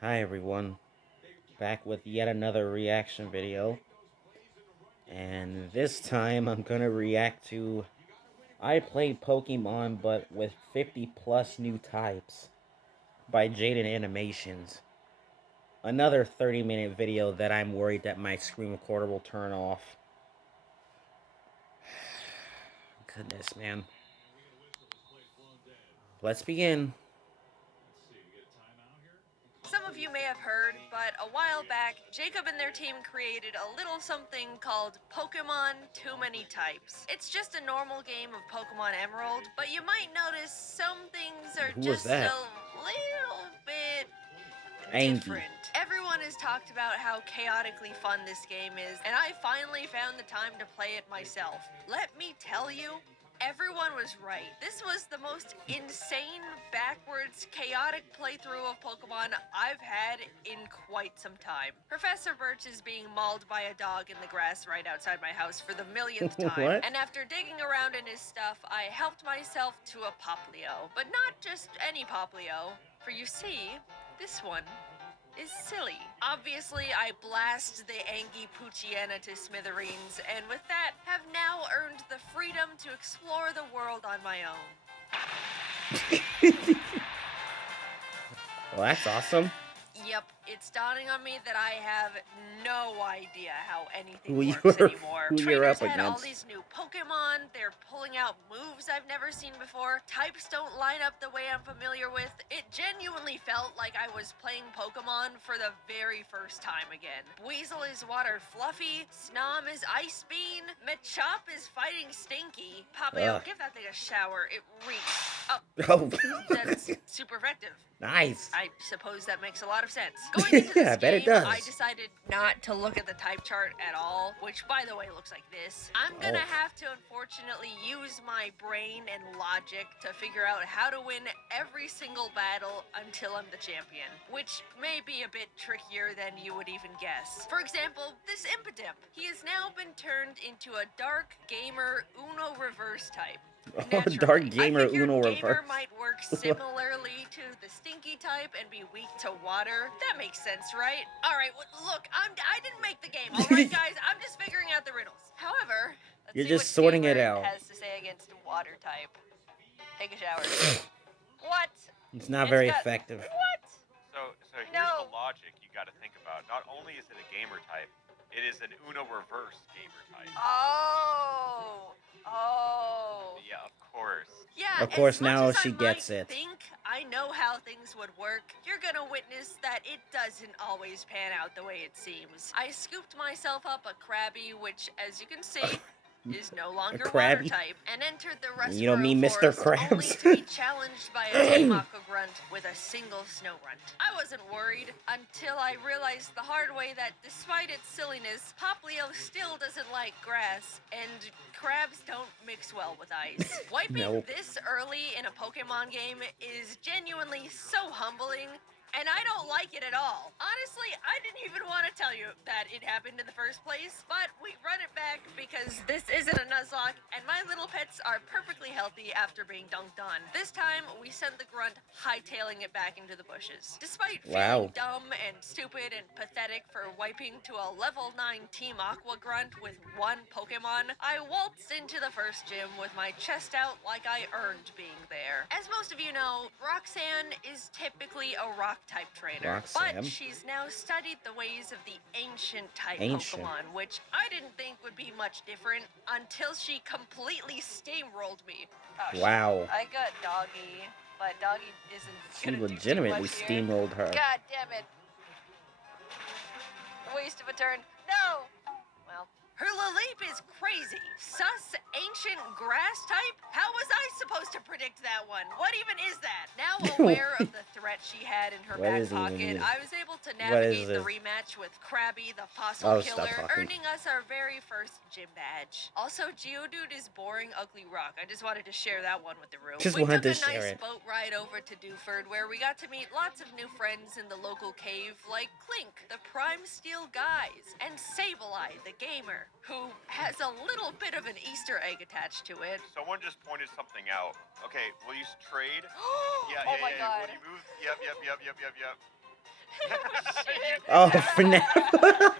Hi everyone, back with yet another reaction video, and this time I'm gonna react to I Played Pokemon but with 50 plus new types by JaidenAnimations. Another 30-minute video that I'm worried that my screen recorder will turn off. Goodness, man. Let's begin. Some of you may have heard, but a while back, Jacob and their team created a little something called Pokemon Too Many Types. It's just a normal game of Pokemon Emerald, but you might notice some things are Who was just that? a little bit Angie. different. Everyone has talked about how chaotically fun this game is, and I finally found the time to play it myself. Let me tell you, everyone was right. This was the most insane, backwards, chaotic playthrough of Pokemon I've had in quite some time. Professor Birch is being mauled by a dog in the grass right outside my house for the millionth time. What? And after digging around in his stuff, I helped myself to a Poplio. But not just any Poplio, for you see, this one is silly. Obviously, I blast the Angie Pucciana to smithereens, and with that, have now earned the freedom to explore the world on my own. Well, that's awesome. Yep, it's dawning on me that I have no idea how anything Who works anymore. you're Trainers up had all against. these new Pokemon, they're pulling out moves I've never seen before, types don't line up the way I'm familiar with. It genuinely felt like I was playing Pokemon for the very first time again. Weasel is Water Fluffy, Snom is Ice Bean, Machop is fighting Stinky, Papio, give that thing a shower, it reeks. Oh, That's super effective. nice. I suppose that makes a lot of sense. Going into this I bet it game, does. I decided not to look at the type chart at all, which, by the way, looks like this. I'm gonna have to, unfortunately, use my brain and logic to figure out how to win every single battle until I'm the champion, which may be a bit trickier than you would even guess. For example, this Impidimp. He has now been turned into a Dark Gamer Uno Reverse type. Oh, Dark Gamer I figured Uno Gamer Reverse. might work similarly to the Stinky type and be weak to water. That makes sense, right? All right, look, I didn't make the game, all right, guys? I'm just figuring out the riddles. However, let's You're see just what sorting it Gamer out. has to say against water type. Take a shower. What? It's not very effective. What? So here's the logic you got to think about. Not only is it a gamer type, it is an Uno reverse gamer type. Oh. Yeah, of course. Yeah, Of course, as much now as she I gets might it. think I know how things would work, you're gonna witness that it doesn't always pan out the way it seems. I scooped myself up a Krabby, which, as you can see, is no longer water Krabby? type, and entered the Rust You don't mean Mr. Forest Krabs? only to be challenged by a Team Aqua Grunt with a single Snow Runt. I wasn't worried until I realized the hard way that despite its silliness, Poplio still doesn't like grass, and crabs don't mix well with ice. Wiping this early in a Pokemon game is genuinely so humbling, and I don't like it at all. Honestly, I didn't even want to tell you that it happened in the first place, but we run it back because this isn't a Nuzlocke, and my little pets are perfectly healthy after being dunked on. This time, we sent the Grunt hightailing it back into the bushes. Despite feeling dumb and stupid and pathetic for wiping to a level 9 Team Aqua Grunt with one Pokemon, I waltzed into the first gym with my chest out like I earned being there. As most of you know, Roxanne is typically a rock type trainer, but she's now studied the ways of the ancient type Pokemon, which I didn't think would be much different until she completely steamrolled me. Oh, wow. I got Doggy, but Doggy isn't She gonna legitimately do too much here. steamrolled her. God damn it. Waste of a turn. No! Well, Hurlaleap is crazy. Sus ancient grass type? How was I supposed to predict that one? What even is that? Now aware of the threat she had in her back pocket, I was able to navigate the rematch with Krabby, the fossil killer, earning us our very first gym badge. Also, Geodude is boring, ugly rock. I just wanted to share that one with the room. We took a nice boat ride over to Dewford, where we got to meet lots of new friends in the local cave, like Clink, the Prime Steel Guys, and Sableye, the gamer, who has a little bit of an Easter egg attached to it. Someone just pointed something out. Okay, will you trade? Oh my god. Will you move? Shit. Oh, FNAF.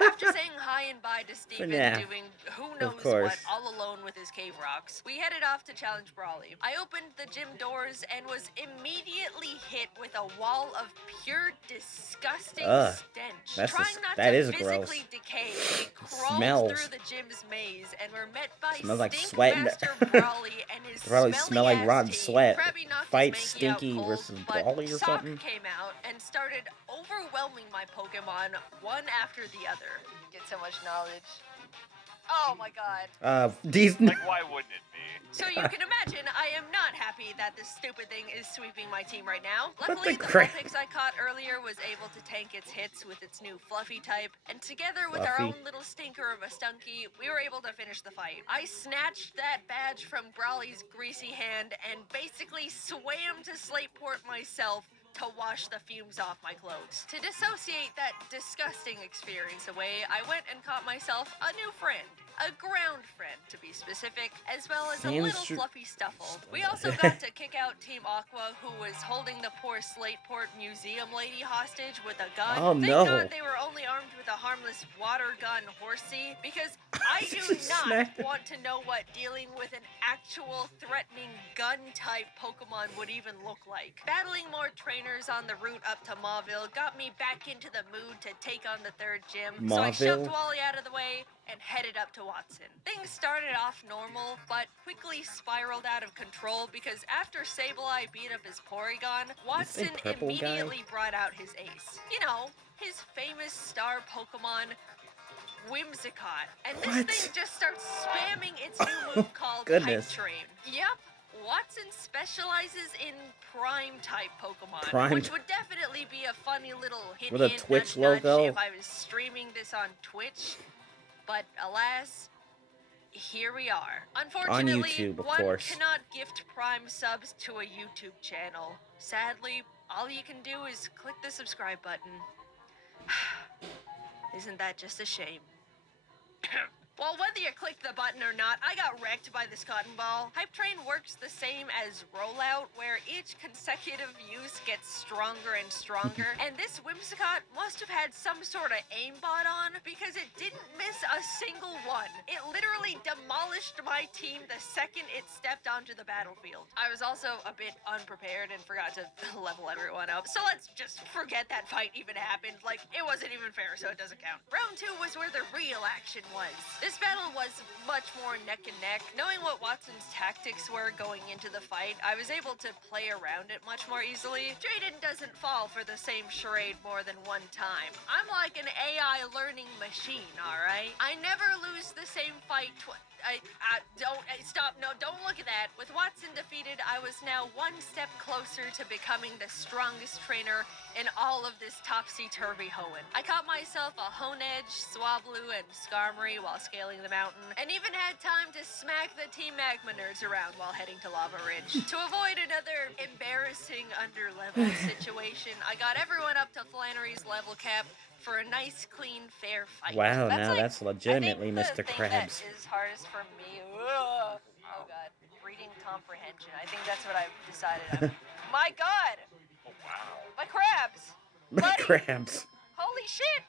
After saying hi and bye to Steven FNAF. doing who knows course. what all alone with his cave rocks, we headed off to challenge Brawly. I opened the gym doors and was immediately hit with a wall of pure disgusting stench. Trying not that to is physically gross. decay, we crawled Smells. through the gym's maze and were met by Smells like Stink sweat. Master Brawly and his Probably smelly smell like ass rotten team. sweat. Krabby knocked Fight his Mankey Stinky out cold, versus but Brawly or Sock something? came out and started overwhelming my Pokemon one after the other. Get so much knowledge. Oh my god. These. Like, why wouldn't it be? So you can imagine I am not happy that this stupid thing is sweeping my team right now. What Luckily, the the crap? Vulpix I caught earlier was able to tank its hits with its new Fluffy type, and together with our Fluffy. own little stinker of a Stunky, we were able to finish the fight. I snatched that badge from Brawly's greasy hand and basically swam to Slateport myself to wash the fumes off my clothes. To dissociate that disgusting experience away, I went and caught myself a new friend. A ground friend, to be specific, as well as a little fluffy Stuffle. We also got to kick out Team Aqua, who was holding the poor Slateport museum lady hostage with a gun. Oh, Thank no. God they were only armed with a harmless water gun horsey, because I do not Smacked it. want to know what dealing with an actual threatening gun-type Pokemon would even look like. Battling more trainers on the route up to Mauville got me back into the mood to take on the third gym, so I shoved Mauville? Wally out of the way and headed up to Watson. Things started off normal, but quickly spiraled out of control because after Sableye beat up his Porygon, Watson purple guy? immediately brought out his ace. You know, his famous star Pokemon, Whimsicott. And this What? thing just starts spamming its new move called Goodness. Type Train. Yep. Watson specializes in Prime-type Pokemon, Prime- which would definitely be a funny little hint, With a hint, Twitch nudge, logo? nudge if I was streaming this on Twitch. But alas, here we are. Unfortunately, YouTube, of one course. cannot gift Prime subs to a YouTube channel. Sadly, all you can do is click the subscribe button. Isn't that just a shame? Well, whether you click the button or not, I got wrecked by this cotton ball. Hype Train works the same as Rollout, where each consecutive use gets stronger and stronger, and this Whimsicott must have had some sort of aimbot on, because it didn't miss a single one. It literally demolished my team the second it stepped onto the battlefield. I was also a bit unprepared and forgot to level everyone up, so let's just forget that fight even happened. Like, it wasn't even fair, so it doesn't count. Round 2 was where the real action was. This battle was much more neck and neck. Knowing what Watson's tactics were going into the fight, I was able to play around it much more easily. Jaiden doesn't fall for the same charade more than one time. I'm like an AI learning machine, alright? I never lose the same fight stop, no, don't look at that. With Watson defeated, I was now one step closer to becoming the strongest trainer in all of this topsy-turvy hoenn. I caught myself a Honedge, Swablu, and Skarmory while scaling the mountain, and even had time to smack the Team Magma nerds around while heading to Lava Ridge. To avoid another embarrassing under-level situation, I got everyone up to Flannery's level cap for a nice, clean, fair fight. Wow, That's now like, that's legitimately I Mr. think the thing Krabs. that is hardest for me. Oh god, reading comprehension. I think that's what I've decided. My god, Oh, wow. my crabs! My Buddy! crabs. Holy shit!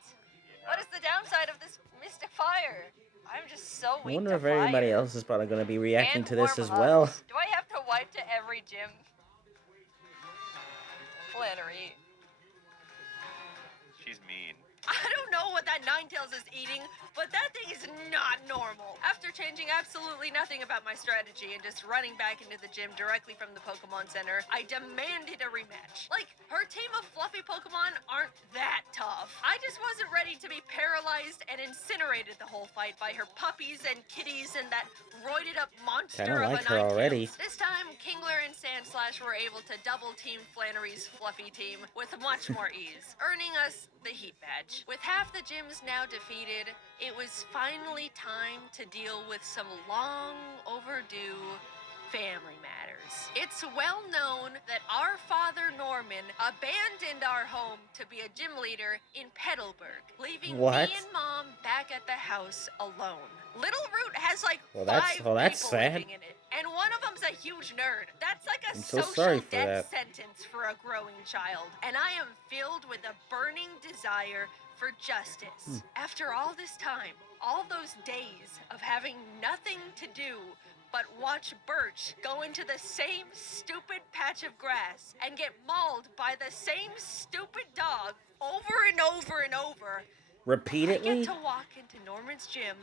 What is the downside of this mystic fire? I'm just so I weak wonder to if everybody fire. else is probably going to be reacting And to this warm as well. hugs. Do I have to wipe to every gym? Flannery. She's mean. I don't know what that Ninetales is eating, but that thing is not normal. After changing absolutely nothing about my strategy and just running back into the gym directly from the Pokemon Center, I demanded a rematch. Like, her team of fluffy Pokemon aren't that tough. I just wasn't ready to be paralyzed and incinerated the whole fight by her puppies and kitties and that roided up monster Kinda of like a her Ninetales. already. This time, Kingler and Sandslash were able to double team Flannery's fluffy team with much more ease, earning us the Heat Badge. With half the gyms now defeated, it was finally time to deal with some long overdue family matters. years. It's well known that our father Norman abandoned our home to be a gym leader in Petalburg, leaving What? me and Mom back at the house alone. Little Root has like Well, five that's people sad. living in it, and one of them's a huge nerd. That's like a I'm so social sorry for death that. sentence for a growing child, and I am filled with a burning desire for justice. After all this time, all those days of having nothing to do but watch Birch go into the same stupid patch of grass and get mauled by the same stupid dog over and over and over, I Repeatedly? get to walk into Norman's gym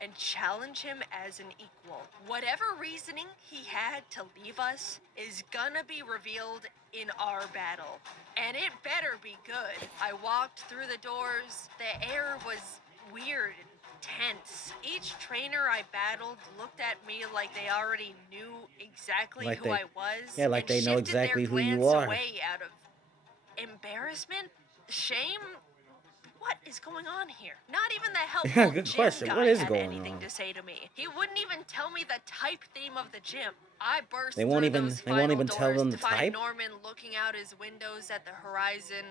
and challenge him as an equal. Whatever reasoning he had to leave us is gonna be revealed in our battle. And it better be good. I walked through the doors. The air was weird and tense. Each trainer I battled looked at me like they already knew exactly Like who I was. yeah, like and they know shifted their exactly who you glance are. away out of embarrassment, shame. What is going on here? Not even the helpful Yeah, good gym question. guy What is had going anything on? to say to me. He wouldn't even tell me the type theme of the gym. I burst They won't through even- those they won't final even tell doors them to the find type? Norman looking out his windows at the horizon.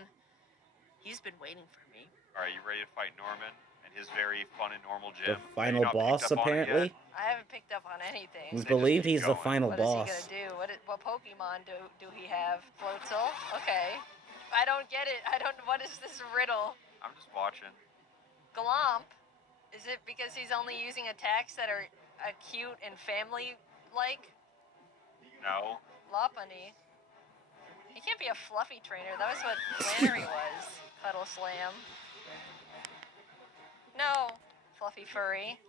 He's been waiting for me. Are you ready to fight Norman and his very fun and normal The gym? Have you final not picked boss, up on it yet? apparently. I haven't picked up on anything. He's They just believed keep he's the going. final What boss. is he gonna do? What Pokemon do he have? Floatzel? Okay. I don't get it. What is this riddle? I'm just watching. Glomp? Is it because he's only using attacks that are cute and family-like? No. Lopunny. He can't be a fluffy trainer. That was what Flannery was. Cuddle Slam. No. Fluffy furry.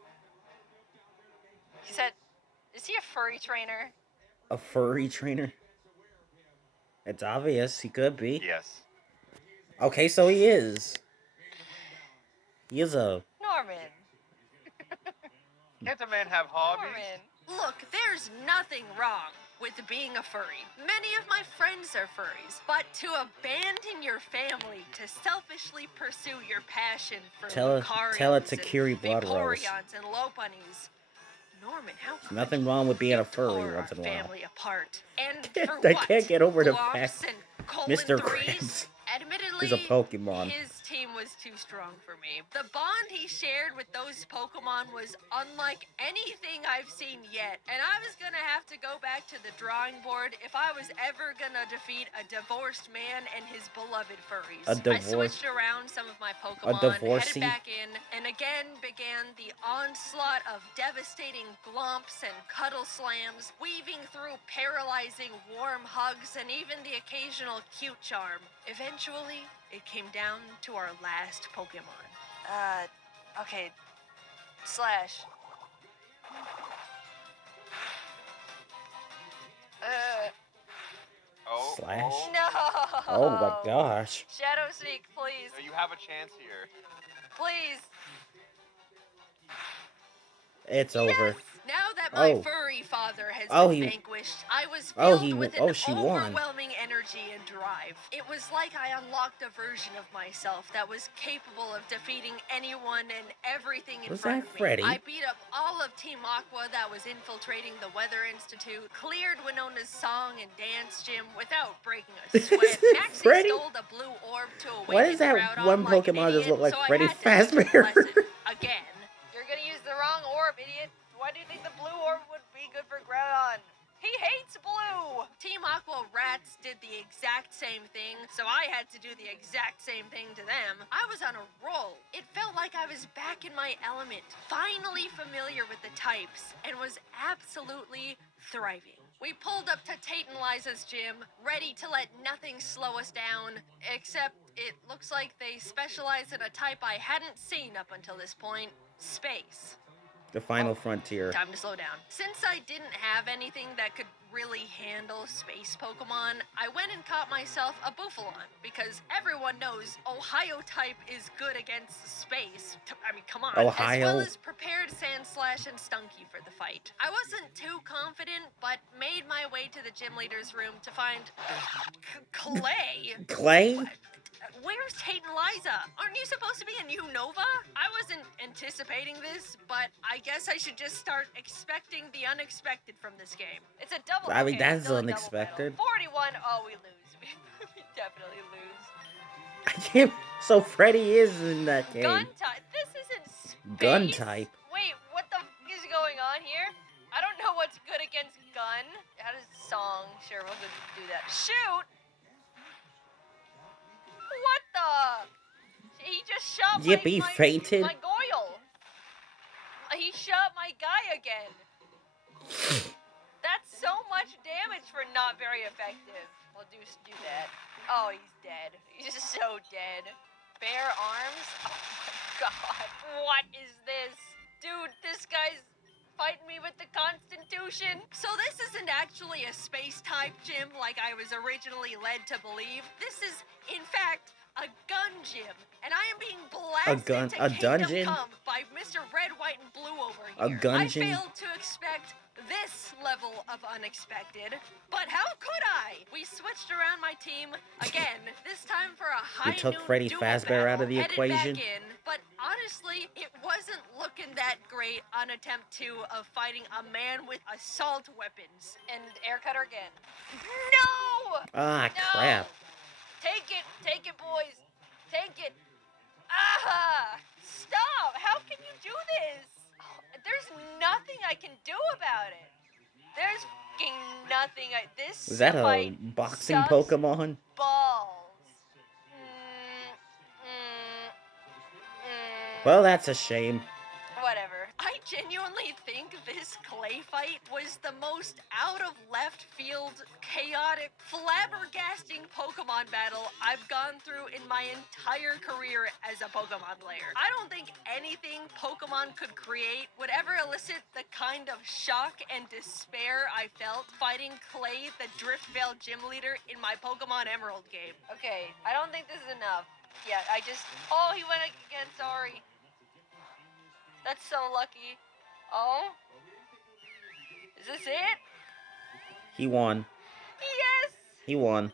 He said, is he a furry trainer? A furry trainer? It's obvious he could be. Yes. Okay, so he is. He is a... Norman. Can't a man have hobbies? Norman. Look, there's nothing wrong with being a furry. Many of my friends are furries, but to abandon your family to selfishly pursue your passion for Tell Lucarians it to Kiri and Blood Rose. Vaporeons and Lopunnies. Norman, how could Nothing you? wrong with being You a furry tore once our in a while. family apart. And for I what? can't get over the Glomps fact and colon Mr. threes? Krabs Admittedly, is a Pokemon. his team was too strong for me. The bond he shared with those Pokemon was unlike anything I've seen yet, and I was gonna have to go back to the drawing board if I was ever gonna defeat a divorced man and his beloved furries. A I switched around some of my Pokemon, divorcee? headed back in, and again began the onslaught of devastating glomps and cuddle slams, weaving through paralyzing warm hugs and even the occasional cute charm. Eventually, it came down to our last Pokemon. Okay. Slash. Oh. Slash? Oh. No! Oh my gosh. Shadow Sneak, please. So you have a chance here. Please. It's over. Yes! Now that my Oh. furry father has Oh, been he- vanquished, I was Oh, filled he- with oh, an she won. overwhelming energy and drive. It was like I unlocked a version of myself that was capable of defeating anyone and everything in Was front that of me. Freddy? I beat up all of Team Aqua that was infiltrating the Weather Institute, cleared Winona's song and dance gym without breaking a sweat. Is it Maxie Freddy? stole the blue orb to awaken Why does the that crowd one on like an Pokemon just idiot, look like so I Freddy had to teach him a Fazbear? lesson. Again. You're gonna use the wrong orb, idiot. Why do you think the blue orb would be good for Groudon? He hates blue! Team Aqua Rats did the exact same thing, so I had to do the exact same thing to them. I was on a roll. It felt like I was back in my element, finally familiar with the types, and was absolutely thriving. We pulled up to Tate and Liza's gym, ready to let nothing slow us down, except it looks like they specialize in a type I hadn't seen up until this point, space. The final frontier. Time to slow down. Since I didn't have anything that could really handle space Pokemon, I went and caught myself a Bouffalon, because everyone knows Ohio type is good against space. I mean, come on. Ohio. As well as prepared Sandslash and Stunky for the fight. I wasn't too confident, but made my way to the gym leader's room to find Clay. Clay? Where's Tate and Frieza, aren't you supposed to be a new Nova? I wasn't anticipating this, but I guess I should just start expecting the unexpected from this game. It's a double. I mean, okay, that's still a double unexpected. battle. 41. Oh, we lose. We definitely lose. I can't. So Freddy is in that game. Gun type. This isn't space. Gun type. Wait, what the f is going on here? I don't know what's good against gun. How does song? Sure, we'll go do that. Shoot. What the? He just shot Yep, he fainted. my Goyle. He shot my guy again. That's so much damage for not very effective. We'll do that. Oh, he's dead. He's just so dead. Bare arms? Oh my god. What is this? Dude, this guy's fighting me with the Constitution. So this isn't actually a space-type gym like I was originally led to believe. This is, in fact, a gun gym, and I am being blasted A dungeon? Come by Mr. Red, White, and Blue over here. A gungeon? I failed to expect this level of unexpected, but how could I? We switched around my team again, this time for a high You took Freddy Fazbear out of the equation? Back in, but honestly, it wasn't looking that great on attempt 2 of fighting a man with assault weapons. And air cutter again. No! Ah, No! crap. Take it, boys. Take it. Ah! Stop! How can you do this? There's nothing I can do about it. There's fucking nothing. This Was that a fight boxing sucks Pokemon? balls. Well, that's a shame. Whatever. I genuinely think this clay fight was the most out of left field, chaotic, flabbergasting Pokemon battle I've gone through in my entire career as a Pokemon player. I don't think anything Pokemon could create would ever elicit the kind of shock and despair I felt fighting Clay, the Driftvale gym leader, in my Pokemon Emerald game. Okay, I don't think this is enough. Yeah, oh, he went again, sorry. That's so lucky. Oh? Is this it? He won. Yes! He won.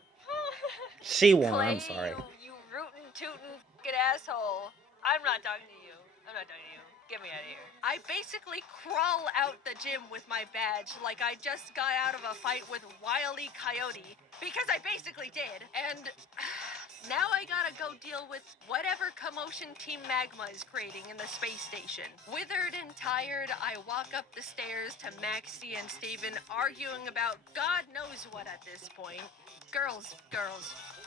She won, Clay, I'm sorry. You rootin' tootin' good asshole. I'm not talking to you. Get me out of here. I basically crawl out the gym with my badge like I just got out of a fight with Wile E. Coyote. Because I basically did. And now I gotta go deal with whatever commotion Team Magma is creating in the space station. Withered and tired, I walk up the stairs to Maxie and Steven arguing about God knows what at this point. Girls,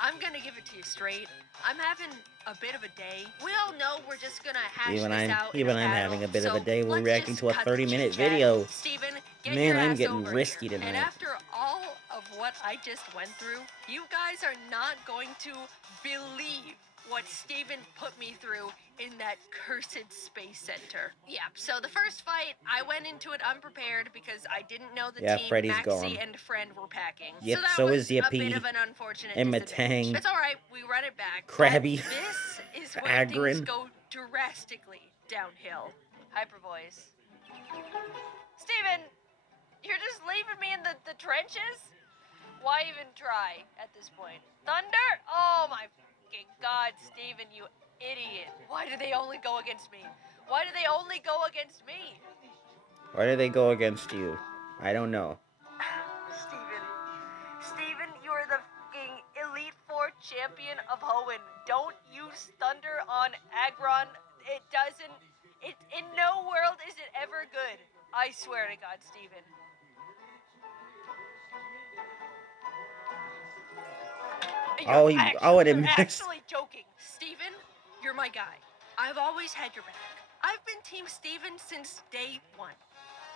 I'm gonna give it to you straight. I'm having a bit of a day. We all know we're just gonna hash this out. Even I'm having a bit of a day. We're reacting to a 30-minute video. Steven, get Man, your I'm ass getting over risky here. tonight. And after all of what I just went through, you guys are not going to believe what Steven put me through in that cursed space center. Yeah, so the first fight, I went into it unprepared because I didn't know the team Freddy's Maxie gone. and Friend were packing. Yep, so that so was is Yippee a bit of an unfortunate and disadvantage. Matang. It's alright, we run it back. Krabby. But this is where things Agrin. go drastically downhill. Hyper voice. Steven, you're just leaving me in the trenches? Why even try at this point? Thunder? Oh my fucking god, Steven, you idiot. Why do they only go against me? Why do they only go against me? Why do they go against you? I don't know. Steven, you're the fucking Elite Four champion of Hoenn. Don't use Thunder on Aggron. It doesn't... in no world is it ever good. I swear to God, Steven. You're actually joking. Steven, you're my guy. I've always had your back. I've been Team Steven since day one.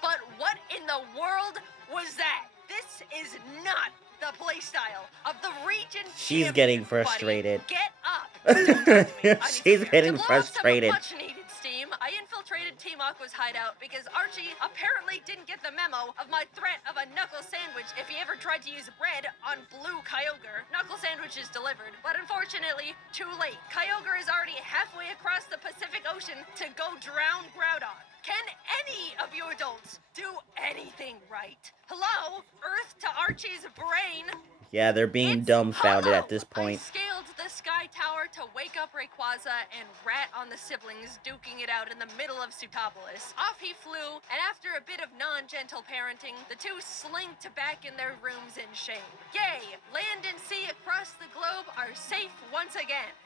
But what in the world was that? This is not the playstyle of the region She's champion, getting frustrated. Buddy. Get up. Don't touch me. She's getting To blow frustrated. some much-needed steam, I infiltrated Team Aqua's hideout because Archie apparently didn't get the memo of my threat of a knuckle sandwich if he ever tried to use red on blue Kyogre. Knuckle sandwich is delivered, but unfortunately, too late. Kyogre is already halfway across the Pacific Ocean to go drown Groudon. Can any of you adults do anything right? Hello? Earth to Archie's brain? Yeah, they're being It's dumbfounded hollow. at this point. I scaled the the Sky Tower to wake up Rayquaza and rat on the siblings duking it out in the middle of Sutopolis. Off he flew, and after a bit of non-gentle parenting, the two slinked back in their rooms in shame. Yay! Land and sea across the globe are safe once again.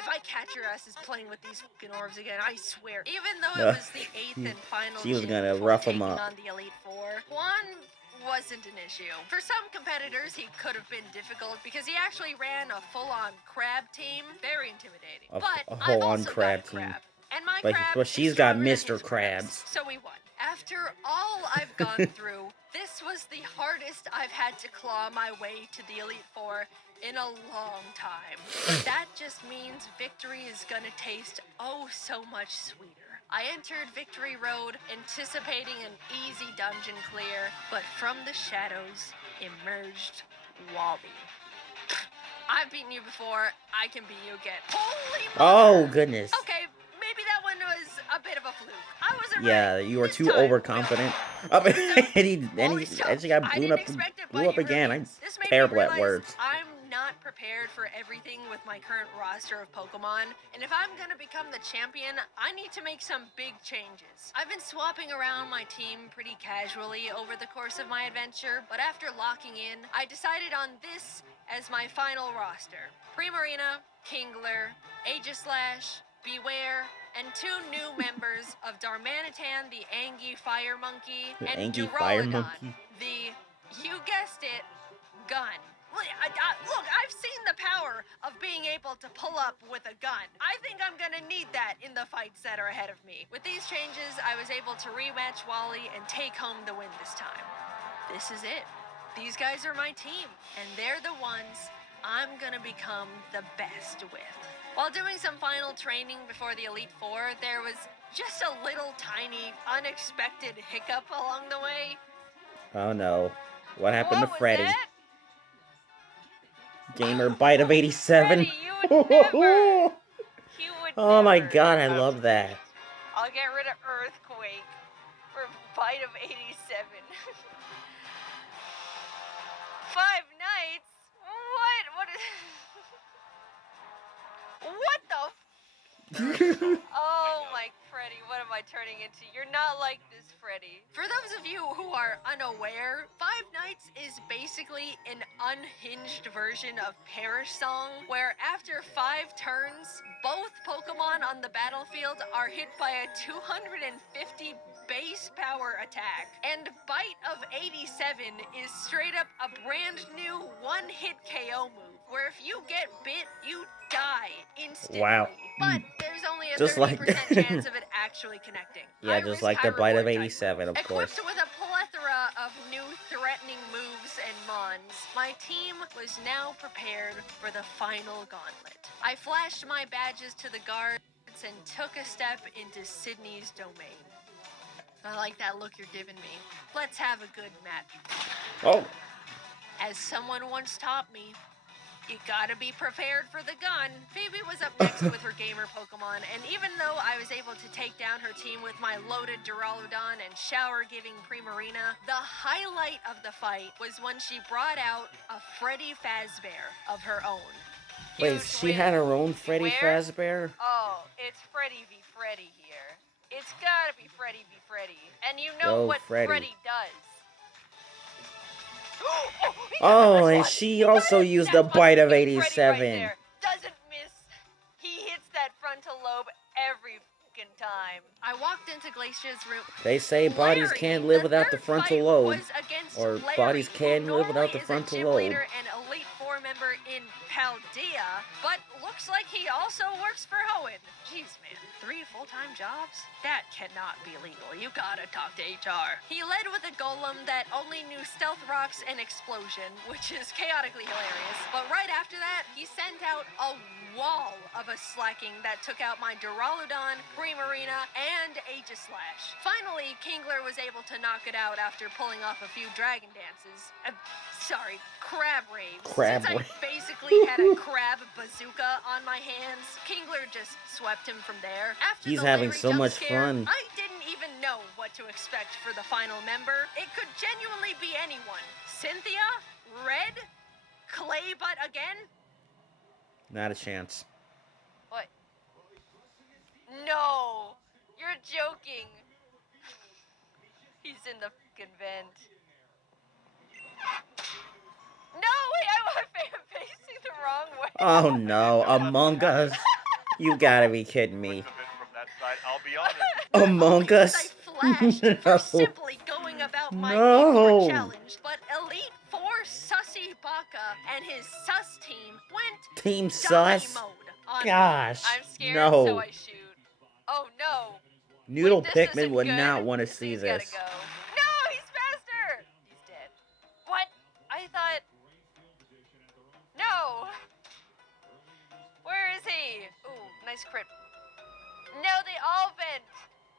If I catch your asses playing with these fucking orbs again, I swear. Even though it was the 8th and final She was gym gonna before rough him taking up. on the Elite Four, Juan wasn't an issue. For some competitors, he could have been difficult because he actually ran a full-on crab team. Very intimidating. But A I've full-on also crab got a team. crab. And my But crab she's is got stronger than Mr. his crabs. Krabs. So we won. After all I've gone through, this was the hardest I've had to claw my way to the Elite Four in a long time. But that just means victory is gonna taste oh so much sweeter. I entered Victory Road anticipating an easy dungeon clear, but from the shadows emerged Wally. I've beaten you before, I can beat you again. Holy mother! Oh, goodness. Okay, maybe that one was a bit of a fluke. I wasn't Yeah, ready. you were This too time. overconfident. Up, and Holy she got I blew didn't up, expect it, blew but up it again. really I'm is. This made terrible me at realize words. I'm not prepared for everything with my current roster of Pokemon, and if I'm gonna become the champion, I need to make some big changes. I've been swapping around my team pretty casually over the course of my adventure, but after locking in, I decided on this as my final roster. Primarina, Kingler, Aegislash, Beware, and 2 new members of Darmanitan, the Angie Fire Monkey, The and Angie Fire Duraludon, Monkey. the, you guessed it, gun. Look, I've seen the power of being able to pull up with a gun. I think I'm gonna need that in the fights that are ahead of me. With these changes, I was able to rematch Wally and take home the win this time. This is it. These guys are my team, and they're the ones I'm gonna become the best with. While doing some final training before the Elite Four, there was just a little tiny, unexpected hiccup along the way. Oh no. What happened What to was Freddy? that? Gamer Bite of 87. Freddy, you would never. You would Oh my never. god, I love that. I'll get rid of Earthquake for Bite of 87. 5 nights? What? What is... What the Oh my Freddy, what am I turning into? You're not like this, Freddy. For those of you who are unaware, 5 Nights is basically an unhinged version of Perish Song, where after 5 turns, both Pokemon on the battlefield are hit by a 250 base power attack. And Bite of 87 is straight up a brand new one-hit KO move, where if you get bit, you die instantly. Wow. But there's only a Just 30% like that. chance of it actually connecting. Yeah, High just risk, like high the Bite of reward type 87, move. of course. Equipped with a plethora of new threatening moves and mons, my team was now prepared for the final gauntlet. I flashed my badges to the guards and took a step into Sydney's domain. I like that look you're giving me. Let's have a good match. Oh. As someone once taught me, you gotta be prepared for the gun. Phoebe was up next with her gamer Pokemon, and even though I was able to take down her team with my loaded Duraludon and shower-giving Primarina, the highlight of the fight was when she brought out a Freddy Fazbear of her own. Wait, she had her own Freddy Fazbear? Oh, it's Freddy v. Freddy here. It's gotta be Freddy v. Freddy. And you know what Freddy does. Oh, and she also used the Bite of 87. Right, doesn't miss. He hits that frontal lobe every fucking time. I walked into Glacier's room. They say bodies can't live without the frontal lobe. Or bodies can live without the frontal lobe. An Elite Four member in Paldea, but looks like he also works for Hoenn. Jeez, man, 3 full-time jobs? That cannot be legal. You gotta talk to HR. He led with a golem that only knew Stealth Rocks and Explosion, which is chaotically hilarious. But right after that, he sent out a wall of a slacking that took out my Duraludon, Primarina, and Aegislash. Finally, Kingler was able to knock it out after pulling off a few dragon dances. Crab raves. Since I basically had a crab bazooka on my hands, Kingler just swept him from there. After He's the having Larry so jump much scare, fun. I didn't even know what to expect for the final member. It could genuinely be anyone. Cynthia? Red? Clay butt again? Not a chance. What? No! You're joking! He's in the fucking vent. No, wait, I'm facing the wrong way. Oh no, Among Us. You gotta be kidding me. From that side, I'll be honest. Among Us? Flashed for No. simply going about my No. challenge, but Elite Four Sussy Baka and his sus team went Team dummy Sus? mode on me. Gosh. I'm scared, No. so I shoot. Oh no. Noodle Wait, this Pikmin isn't would good. not want to see He's this. gotta go. No, he's faster! He's dead. What? I thought... No! Where is he? Ooh, nice crit. No, they all vent.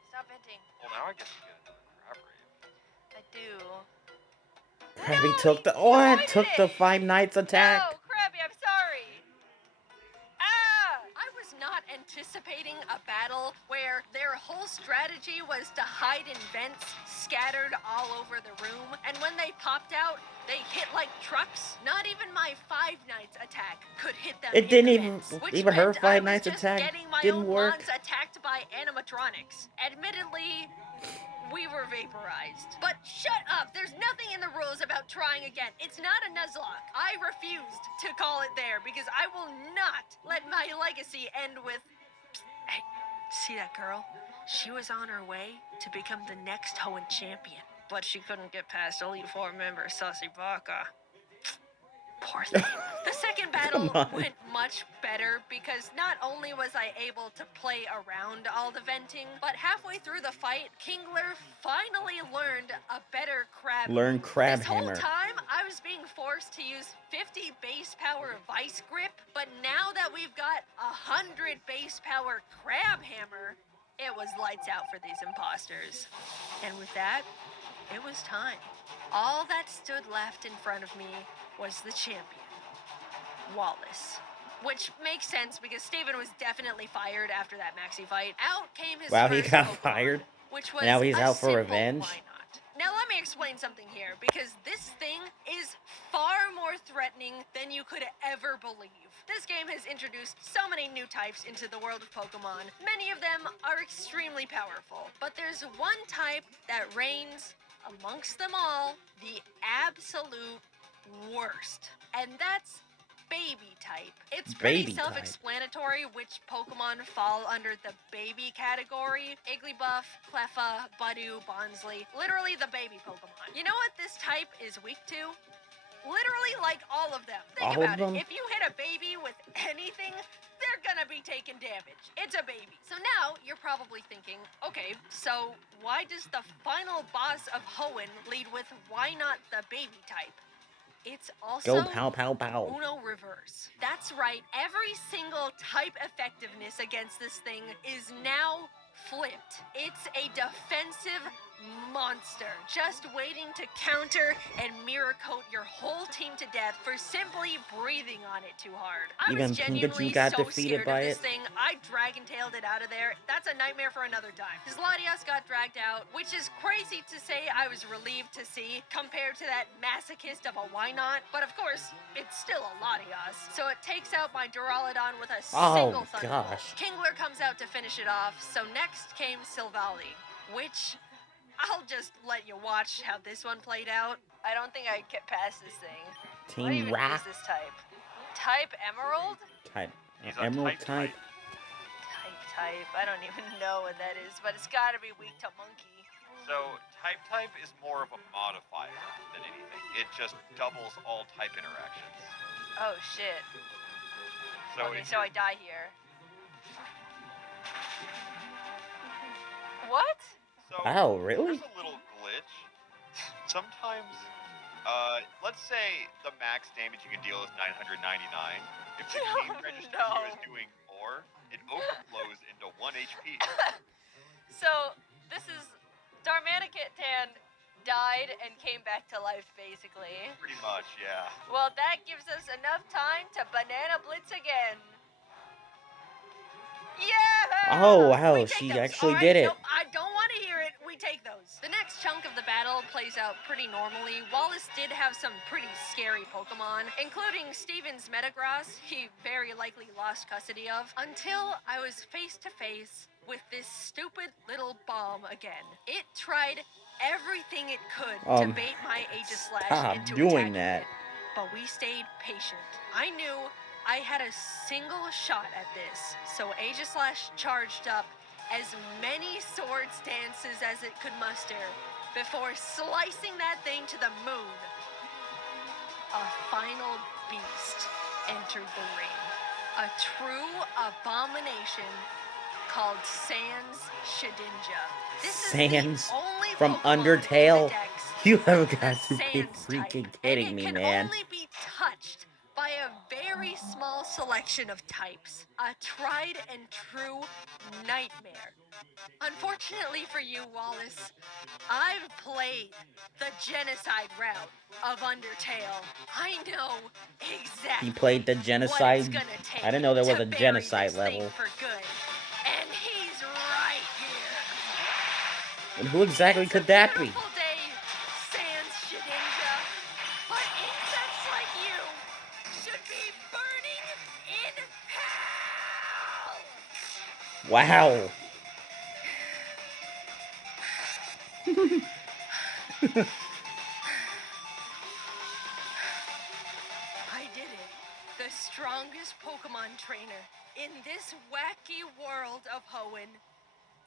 Stop venting. Well, now I guess you get a crab rave. I do. Krabby No, took the... he Oh, I avoided took the it. Five Nights attack. No, Krabby, I'm sorry. Ah! I was not anticipating a battle where their whole strategy was to hide in vents scattered all over the room, and when they popped out, they hit like trucks. Not even my Five Nights attack could hit them. It didn't Even her meant I Five was Nights just attack getting my didn't own work. mons attacked by animatronics. Admittedly, we were vaporized. But shut up! There's nothing in the rules about trying again. It's not a Nuzlocke. I refused to call it there because I will not let my legacy end with... Hey, see that girl? She was on her way to become the next Hoenn champion. But she couldn't get past Elite Four member Sussy Baka. Poor thing. The second battle went much better because not only was I able to play around all the venting, but halfway through the fight, Kingler finally learned a better crab. Crab This hammer. whole time, I was being forced to use 50 base power vice grip, but now that we've got 100 base power crab hammer, it was lights out for these imposters. And with that, it was time. All that stood left in front of me was the champion, Wallace. Which makes sense because Steven was definitely fired after that Maxi fight. Out came his Wow, first he got Pokemon, fired? which was Now he's a out for simple revenge? why not. Now let me explain something here, because this thing is far more threatening than you could ever believe. This game has introduced so many new types into the world of Pokemon. Many of them are extremely powerful, but there's one type that reigns amongst them all the absolute worst, and that's baby type. It's pretty Baby type. self-explanatory which Pokemon fall under the baby category. Igglybuff, Cleffa, Budew, Bonsley. Literally the baby Pokemon. You know what this type is weak to? Literally like all of them. Think All of about them? it. If you hit a baby with anything, they're gonna be taking damage. It's a baby. So now you're probably thinking, okay, so why does the final boss of Hoenn lead with why not the baby type? It's also Go pow pow pow. Uno reverse. That's right, every single type effectiveness against this thing is now flipped. It's a defensive monster, just waiting to counter and mirror coat your whole team to death for simply breathing on it too hard. I Even was genuinely Pikachu got so defeated scared by of this it. thing, I dragon-tailed it out of there. That's a nightmare for another time. His Latias got dragged out, which is crazy to say I was relieved to see compared to that masochist of a why not. But of course, it's still a Latias, so it takes out my Duraludon with a single Thunderbolt. Gosh. Kingler comes out to finish it off, so next came Silvally, which I'll just let you watch how this one played out. I don't think I'd get past this thing. What Team even Rock is this type? Type Emerald? type. He's a Emerald type. Type. I don't even know what that is, but it's gotta be weak to Monkey. So, type is more of a modifier than anything. It just doubles all type interactions. Oh shit. So, Okay, if so I you're- die here. What? So, Wow, really? There's a little glitch. Sometimes, let's say the max damage you can deal is 999. If the game registers you as doing more, it overflows into 1 HP. So, this is Darmanitan died and came back to life, basically. Pretty much, yeah. Well, that gives us enough time to Banana Blitz again. Yeah! Oh, wow, We take she those. actually All did it. Nope, I don't want to hear it. We take those. The next chunk of the battle plays plays out pretty normally. Wallace did have some pretty scary Pokemon, including Steven's Metagross, he very likely lost custody of, until I was face to face with this stupid little bomb again. It tried everything it could to bait my Aegislash into doing attacking that. it, but we stayed patient. I knew I had a single shot at this, so Aegislash charged up as many swords dances as it could muster before slicing that thing to the moon. A final beast entered the ring. A true abomination called Sans Shedinja. Sans from Undertale? You have got to be freaking kidding me, man. And it can only be touched by a very small selection of types. A tried and true nightmare. Unfortunately for you, Wallace, I've played the genocide route of Undertale. I know exactly. He played the genocide? I didn't know there was a genocide level. For good. And he's right here. And who exactly could that be? Day, Sans Shedinja. But insects like you should be burning in hell. Wow. I did it. The strongest Pokemon trainer in this wacky world of Hoenn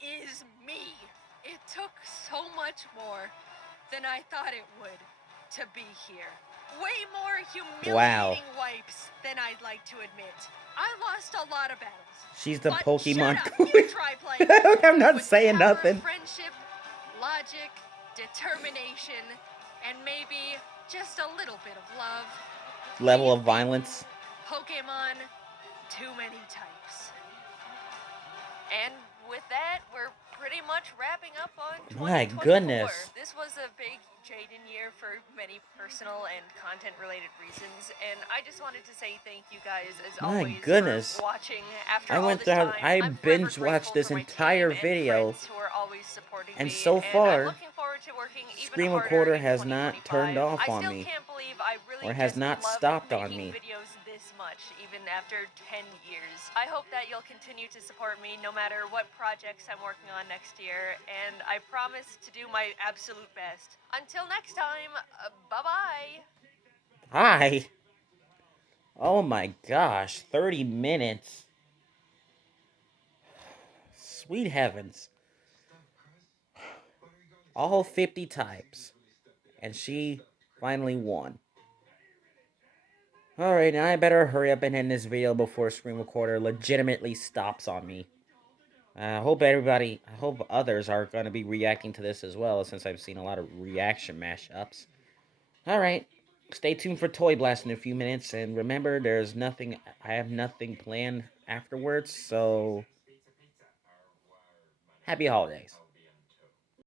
is me. It took so much more than I thought it would to be here. Way more humiliating wipes than I'd like to admit. I lost a lot of battles. She's the but Pokemon queen. I'm not With saying nothing. Friendship, logic, determination, and maybe just a little bit of love. Level of violence. Pokemon, too many types. And with that, we're pretty much wrapping up on 2024. My goodness. This was a big Jaiden year for many personal and content-related reasons, and I just wanted to say thank you guys as always for watching. After all this time, I binge watched this entire video, and so far, Screen Recorder has not turned off on me, or has not stopped on me. This much, even after 10 years. I hope that you'll continue to support me no matter what projects I'm working on next year, and I promise to do my absolute best. Until next time, bye-bye. Hi. Oh my gosh, 30 minutes. Sweet heavens. All 50 types. And she finally won. Alright, now I better hurry up and end this video before Screen Recorder legitimately stops on me. I hope others are going to be reacting to this as well, since I've seen a lot of reaction mashups. Alright, stay tuned for Toy Blast in a few minutes, and remember, I have nothing planned afterwards, so happy holidays.